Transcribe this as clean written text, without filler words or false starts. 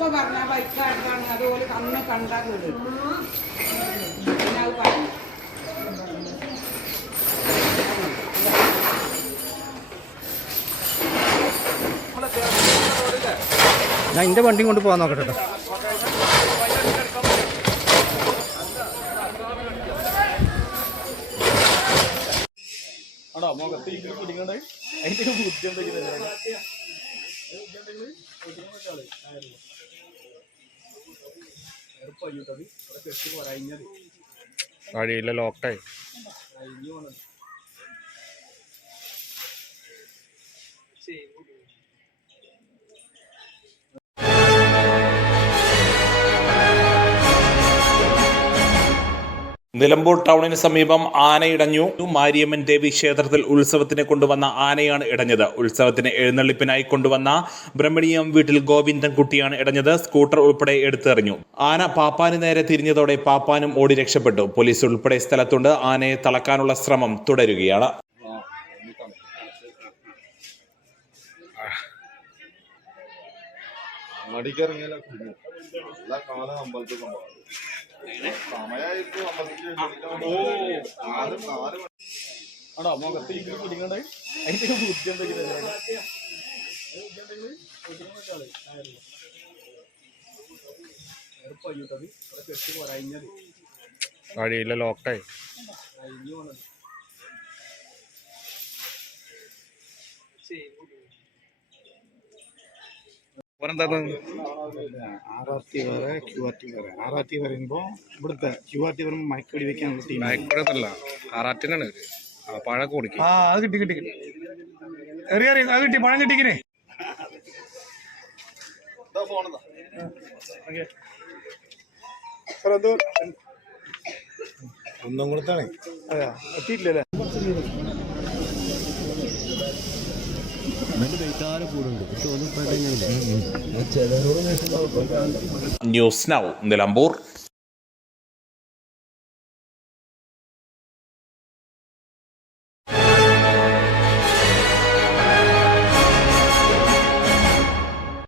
ഇപ്പൊ പറഞ്ഞ ബൈക്കായിട്ടാണ് അതുപോലെ അന്ന് കണ്ടാ വീട് പിന്നെ അത് പറഞ്ഞു. ഞാൻ എൻ്റെ വണ്ടി കൊണ്ട് പോകാൻ നോക്കട്ടെ കേട്ടോ. വഴിയില്ല, ലോക്കായി. നിലമ്പൂർ ടൗണിന് സമീപം ആന ഇടഞ്ഞു. മാരിയമ്മൻ ദേവി ക്ഷേത്രത്തിൽ ഉത്സവത്തിന് കൊണ്ടുവന്ന ആനയാണ് ഇടഞ്ഞത്. ഉത്സവത്തിന് എഴുന്നള്ളിപ്പിനായി കൊണ്ടുവന്ന ബ്രഹ്മണിയം വീട്ടിൽ ഗോവിന്ദൻകുട്ടിയാണ് ഇടഞ്ഞത്. സ്കൂട്ടർ ഉൾപ്പെടെ എടുത്തെറിഞ്ഞു. ആന പാപ്പാന് നേരെ തിരിഞ്ഞതോടെ പാപ്പാനും ഓടി രക്ഷപ്പെട്ടു. പോലീസ് ഉൾപ്പെടെ സ്ഥലത്തുണ്ട്. ആനയെ തളക്കാനുള്ള ശ്രമം തുടരുകയാണ്. വഴിയില്ല, ലോക്കായി. RRT വേറെ QRT വേറെ. RRT പറയുമ്പോൾ ഇവിടുത്തെ QRT പറയുമ്പോൾ മയക്കടി വെക്കാനുള്ള ടീം. മയക്കടല്ല, ആറാറ്റിനാണ് പഴമൊക്കെ കൊടുക്കും. അത് കിട്ടി കിട്ടി കിട്ടി എറിയ അത് കിട്ടി, പഴം കിട്ടിക്കിനെ. ഒന്നും കൊടുത്താണ്. അതെ, എത്തിയില്ലല്ലേ. News now Nilambur.